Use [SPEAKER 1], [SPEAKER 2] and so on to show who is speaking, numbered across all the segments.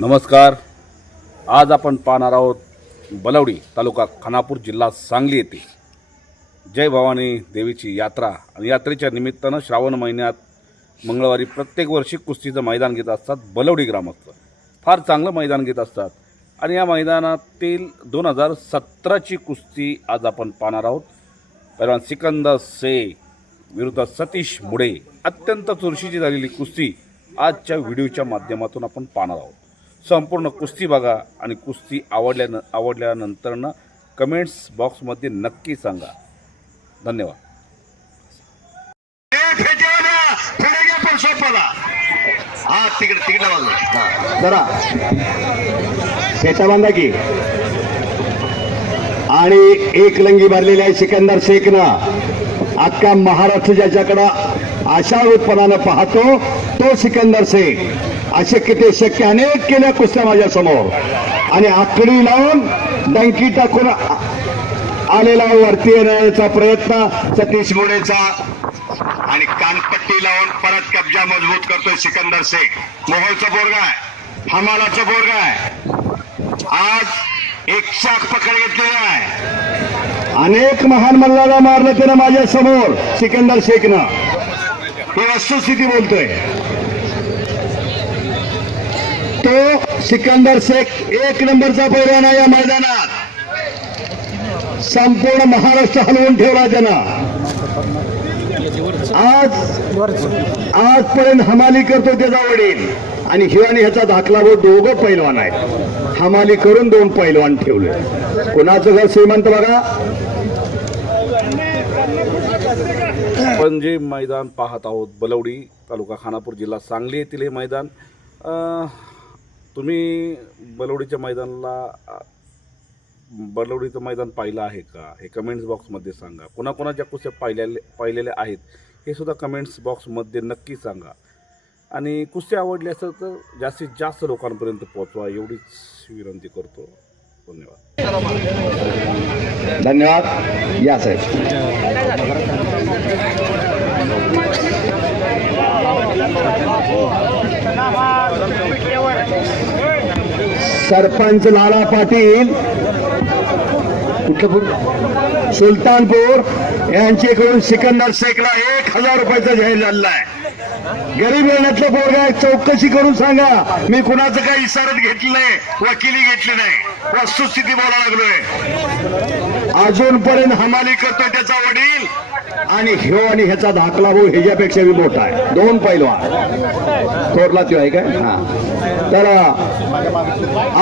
[SPEAKER 1] नमस्कार. आज आपण पाहणार आहोत बलवडी तालुका खानापूर जिल्हा सांगली येथे. जय भवानी देवीची यात्रा. आणि यात्रेच्या निमित्तानं श्रावण महिन्यात मंगळवारी प्रत्येक वर्षी कुस्तीचं मैदान घेत असतात बलवडी ग्रामस्थ. फार चांगलं मैदान घेत असतात. आणि या मैदानातील दोन हजार सतराची कुस्ती आज आपण पाहणार आहोत. पहिलवान सिकंदर से विरुद्ध सतीश मुडे. अत्यंत चुरशीची झालेली कुस्ती आजच्या व्हिडिओच्या माध्यमातून आपण पाहणार आहोत. संपूर्ण कुस्ती बघा आणि कुस्ती आवडल्यानं आवडल्यानंतरनं कमेंट्स बॉक्समध्ये नक्की सांगा. धन्यवाद.
[SPEAKER 2] हा तिकडे तिकडे हा जरा फेटा बांधा की. आणि एक लंगी भरलेली आहे सिकंदर शेखनं. अख्खा महाराष्ट्र ज्याच्याकडं अशा उत्पन्नानं पाहतो तो सिकंदर शेख. अशक्य ते शक्य अनेक केल्या कुस्त्या माझ्यासमोर. आणि आकडी लावून डंकी टाकून आलेला वरती येण्याचा प्रयत्न. सतीश मुडेचा आणि कानपट्टी लावून परत कब्जा मजबूत करतोय सिकंदर शेख मोहोळचा बोरगा आहे. हमालाचा बोरगा आहे. आज एक शाख पकड घेतलेला आहे. अनेक महान मल्लाला मारलं त्यानं माझ्यासमोर सिकंदर शेखनं ही वस्तुस्थिती बोलतोय. तो सिकंदर शेख एक नंबरचा पैलवान आहे या मैदानात. संपूर्ण महाराष्ट्र हलवून ठेवला त्यांना. आज आजपर्यंत हमाली करतो त्याचा वडील. आणि हिवानी ह्याचा दाखला व दोघं पैलवान आहेत. हमाली करून दोन पैलवान ठेवले. कोणाचं घर श्रीमंत बघा.
[SPEAKER 1] आपण जे मैदान पाहत आहोत बलवडी तालुका खानापूर जिल्हा सांगली येथील हे मैदान. तुम्ही बलवडीच्या मैदानाला बलवडीचं मैदान पाहिलं आहे का? हे कमेंट्स बॉक्समध्ये सांगा. कोणाकोणाच्या कुस्त्या पाहिलेले पाहिलेल्या आहेत हे सुद्धा कमेंट्स बॉक्समध्ये नक्की सांगा. आणि कुस्त्या आवडल्या असेल तर जास्तीत जास्त लोकांपर्यंत पोहोचवा. एवढीच विनंती करतो. धन्यवाद.
[SPEAKER 2] धन्यवाद. या साहेब. सरपंच लाला पाटील कुठलं सुलतानपूर यांच्याकडून सिकंदर शेखला एक हजार रुपयाचा जाहीर झालेला आहे. गरीब येण्यातलं पोरगा चौकशी करून सांगा. मी कुणाचं काही इशारत घेतलं नाही वकिली घेतली नाही. वस्तुस्थिती बोलायला लागलोय. अजूनपर्यंत हमाली करतोय त्याचा वडील. आणि ह्यो आणि ह्याचा धाकला भाऊ ह्याच्यापेक्षा बी मोठा आहे. दोन पैलवान. थोरला तो आहे काय? हा. तर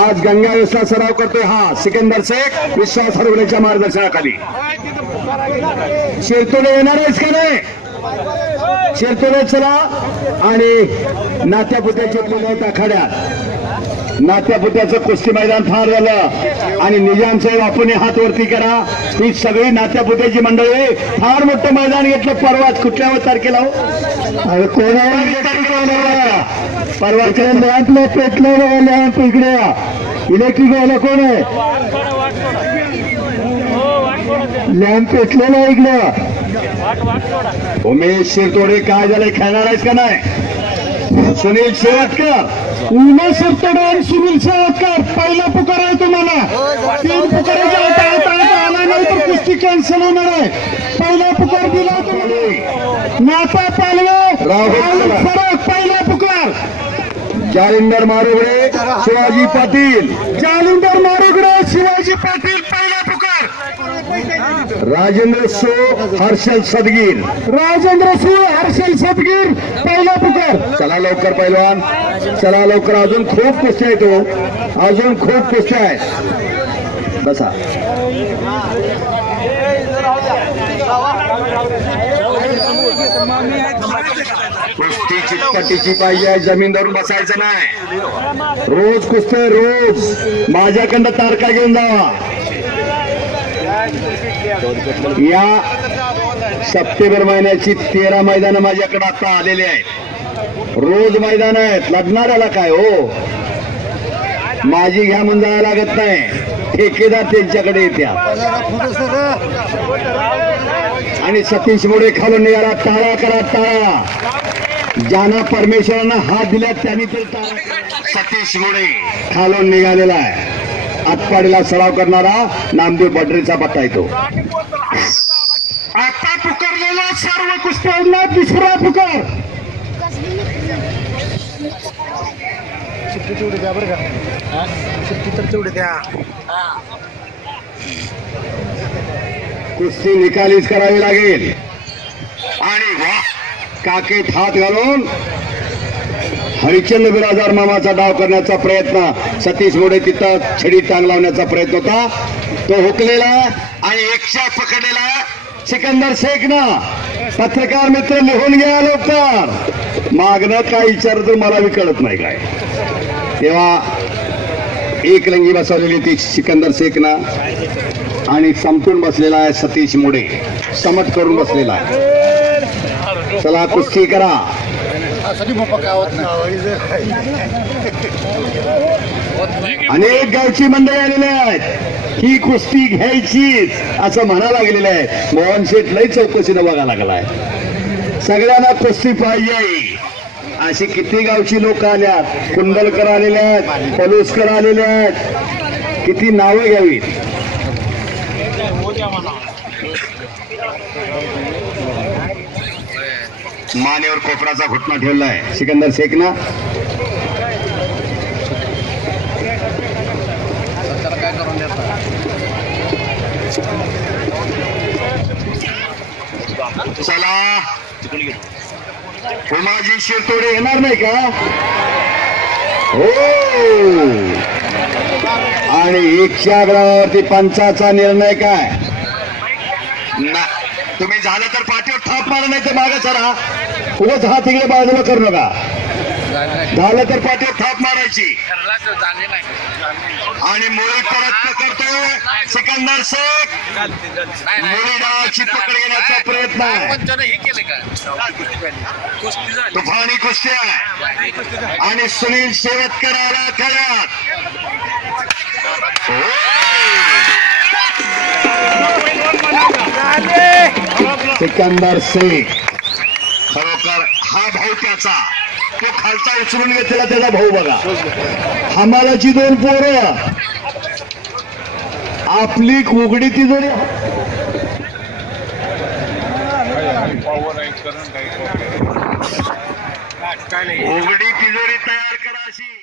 [SPEAKER 2] आज गंगा व्यवस्था सराव करतोय हा सिकंदर शेख. विश्वास हरवण्याच्या मार्गदर्शनाखाली. शिरतोडे येणार आहेस का नाही? शिरतोडे चला. आणि नात्यापुत्याचे पुन्हा आखाड्यात. आखाड्यात नात्यापुत्याचं कुस्ती मैदान फार झालं. आणि निजाम साहेब आपण हात वरती करा. ही सगळी नात्यापुत्याची मंडळी फार मोठं मैदान घेतलं. परवाच कुठल्या तारखेला हो? अरे कोणा परवाच्या लॅम्पला पेटलं लॅम्प इकडे इलेक्ट्रिक वाला कोण आहे? लॅम्प पेटलेला इकडं. उमेश शिरतोडे काय झालंय? खेळणार आहेस का नाही? सुनील शेवटकर. उमेश शिरतोडे आणि सुनील शेवटकर. पहिला पुकार आहे तुम्हाला. तीन पुकाराच्या आता आता आता आला नाही तर कुस्ती कॅन्सल होणार आहे. पहिला पुकार दिला तुम्हाला नाता पालवे फरक पहिला पुकार. जालिंदर मारुगडे शिवाजी पाटील. जालिंदर मारुगडे शिवाजी पाटील पहिला राजेंद्र सो हर्षल सदगीर। राजेंद्र सो हर्षल सदगीर पहिला पुकार। चला लवकर पैलवान चला लवकर अजून खूप कुस्त्या आहेत हो. अजून खूप कुस्त्या आहेत. बसा. कुस्ती चिटपटीची पाहिजे ज़मीन धरून बसायचं नाही. रोज कुस्ते रोज. माझ्याकडं तारखा घेऊन जावा. या सप्टेंबर महिन्याची तेरा मैदानं माझ्याकडे आता आलेली आहेत. रोज मैदान आहेत. लग्नाऱ्याला काय हो? माझी घ्या म्हणून जायला लागत नाही. ठेकेदार त्यांच्याकडे येत्या. आणि सतीश मोडे खालून निघाला. टाळा करा टाळा ज्यांना परमेश्वरांना हात दिला त्यांनी तर सतीश मोडे खालून निघालेला आहे. आटपाडीला सराव करणारा नामदेव बड्रेचा पट्टा येतो. आता पुकारलेला सर्व कुस्त्यांना दुसरा पुकार.
[SPEAKER 3] तेवढी द्या बरं का. सुट्टी तर तेवढी द्या.
[SPEAKER 2] कुस्ती निकालीच करावी लागेल. आणि काकेत हात घालून हरिश्चंद्र बिराजार मामाचा डाव करण्याचा प्रयत्न सतीश मोडे तिथं छडी टांग लावण्याचा प्रयत्न होता. तो हुकलेला आणि एकशा पकडलेला सिकंदर शेखनं. पत्रकार मित्र लिहून घ्या लवकर. मागणं काय विचार तर मला विकळत कळत नाही काय. तेव्हा एक रंगी बसवलेली ती सिकंदर शेखनं आणि संपून बसलेला आहे सतीश मोडे समट करून बसलेला आहे. चला कुस्ती करा.
[SPEAKER 3] साठी मोपा गावात
[SPEAKER 2] अनेक गावची मंडळी आलेली आहेत. ही कुस्ती घ्यायचीच असं म्हणा लागलेलं आहे. मोहन शेठ लई चौकशीनं बघा लागलाय. सगळ्यांना कुस्ती पाहिजे. अशी किती गावची लोक आल्यात कुंडलकर आलेले आहेत पलुसकर आलेले आहेत. किती नावं घ्यावीत? मानेवर कोपराचा घुटना ठेवलाय. सिकंदर शेखना.
[SPEAKER 3] काय
[SPEAKER 2] चला. उमाजी शिरतोडे येणार नाही का? हो. आणि एकशे अकरावरती पंचाचा निर्णय काय? ना. तुम्ही झालं तर पाठीवर थाप मारा नाही तर मागे सरा उगाच हात इकडे बाजूला करू नका. झालं तर पाठीवर थाप मारायची. आणि मुळी परत पकडतोय सिकंदर शेख. मुळी डावाची पकड घेण्याचा प्रयत्न आहे. तुफानी कुस्ती आहे आणि सुनील शेवतकर आला खेळात सिकंदर शेख खरोखर हा भाऊ त्याचा. तो खालचा उचलून घेतलेला त्याचा भाऊ बघा. हमालाची दोन पोरं. आपली उघडी तिजोरी उघडी तिजोरी तयार करा अशी.